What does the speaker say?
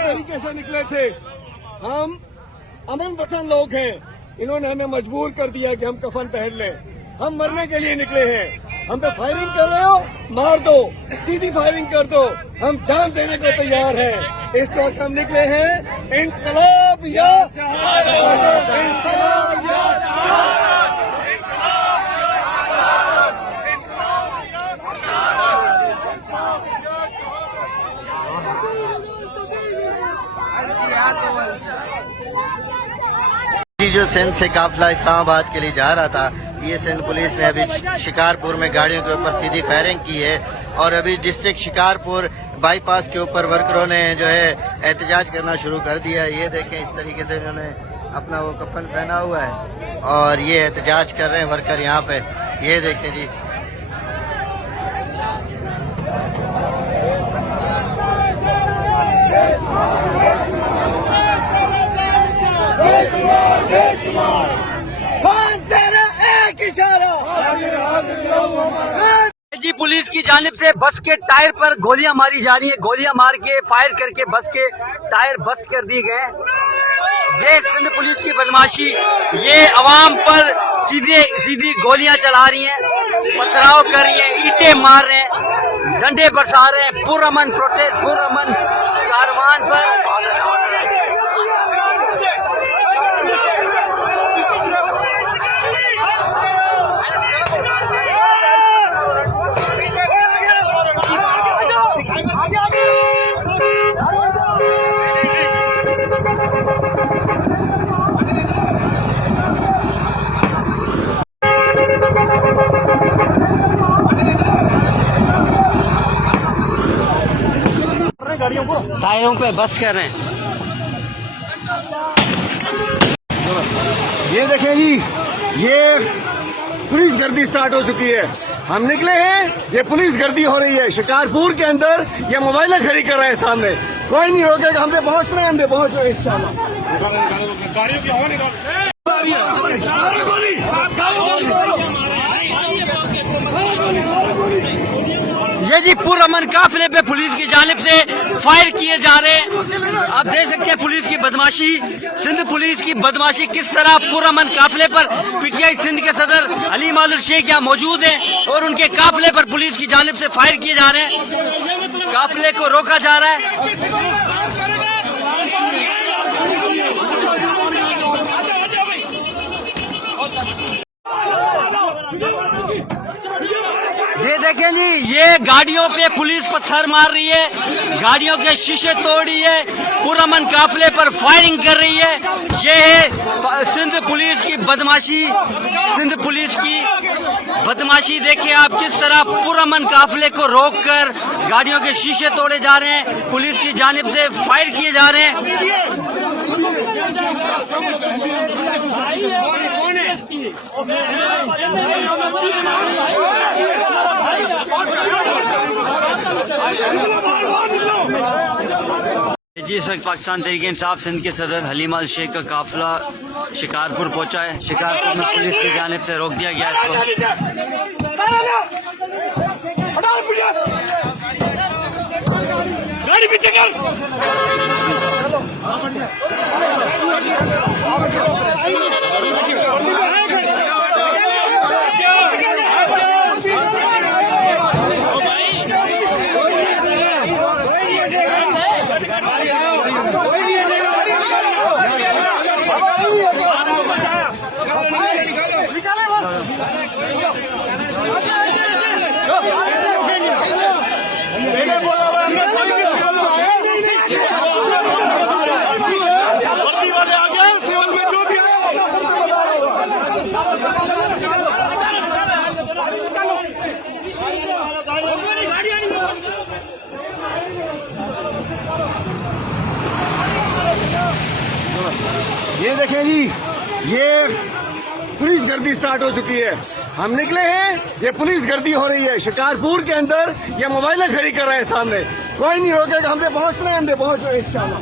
तरीके से निकले थे। हम अमन पसंद लोग हैं, इन्होंने हमें मजबूर कर दिया कि हम कफन पहन लें। हम मरने के लिए निकले हैं। हम पे फायरिंग कर रहे हो, मार दो, सीधी फायरिंग कर दो, हम जान देने को तैयार हैं। इस वक्त हम निकले हैं इनकलाब या शहादत, इनकलाब या शहादत। जो सिंध से काफिला इस्लामाबाद के लिए जा रहा था, ये सिंध पुलिस ने अभी शिकारपुर में गाड़ियों के ऊपर सीधी फायरिंग की है और अभी डिस्ट्रिक्ट शिकारपुर बाईपास के ऊपर वर्करों ने जो है एहतजाज करना शुरू कर दिया है। ये देखें, इस तरीके से उन्होंने अपना वो कफन पहना हुआ है और ये एहतजाज कर रहे हैं वर्कर यहाँ पे। ये देखें जी, जी पुलिस की जानिब से बस के टायर पर गोलियां मारी जा रही है। गोलियां मार के फायर करके बस के टायर बस्ट कर दिए गए। ये सिंध पुलिस की बदमाशी, ये अवाम पर सीधी गोलियां चला रही हैं, पथराव कर रही हैं, ईंटें मार रहे हैं, डंडे बरसा रहे हैं। पुरअमन प्रोटेस्ट, पुरअमन कारवान पर टायरों पे बस्ट कर रहे हैं। ये देखें जी, ये पुलिस गर्दी स्टार्ट हो चुकी है। हम निकले हैं, ये पुलिस गर्दी हो रही है शिकारपुर के अंदर। ये मोबाइलें खड़ी कर रहे हैं सामने, कोई नहीं रोकेगा। हमसे पहुंच रहे हैं, हमसे पहुंच रहे हैं इंशाल्लाह। ये जी पुरअमन काफिले पे पुलिस की जानिब से फायर किए जा रहे हैं। आप देख सकते हैं पुलिस की बदमाशी, सिंध पुलिस की बदमाशी किस तरह पुरअमन काफिले पर। पीटीआई सिंध के सदर हलीम आलुर शेख यहाँ मौजूद हैं और उनके काफिले पर पुलिस की जानिब से फायर किए जा रहे हैं। काफिले को रोका जा रहा है। ये देखें जी, ये गाड़ियों पे पुलिस पत्थर मार रही है, गाड़ियों के शीशे तोड़ रही है, पुरअमन काफिले पर फायरिंग कर रही है। ये है सिंध पुलिस की बदमाशी, सिंध पुलिस की बदमाशी। देखिए आप किस तरह पुरअमन काफिले को रोककर गाड़ियों के शीशे तोड़े जा रहे हैं, पुलिस की जानिब से फायर किए जा रहे हैं। जी इस वक्त पाकिस्तान तहरीक इंसाफ सिंध के सदर हलीम आलुर शेख का काफिला शिकारपुर पहुंचा है। शिकारपुर में पुलिस की जानिब से रोक दिया गया ये देखें जी, ये पुलिस गर्दी स्टार्ट हो चुकी है। हम निकले हैं, ये पुलिस गर्दी हो रही है शिकारपुर के अंदर। ये मोबाइलें खड़ी कर रहे हैं सामने, कोई नहीं रोकेगा। हमसे पहुंच रहे हैं, हमसे पहुंच रहे हैं इंशाल्लाह।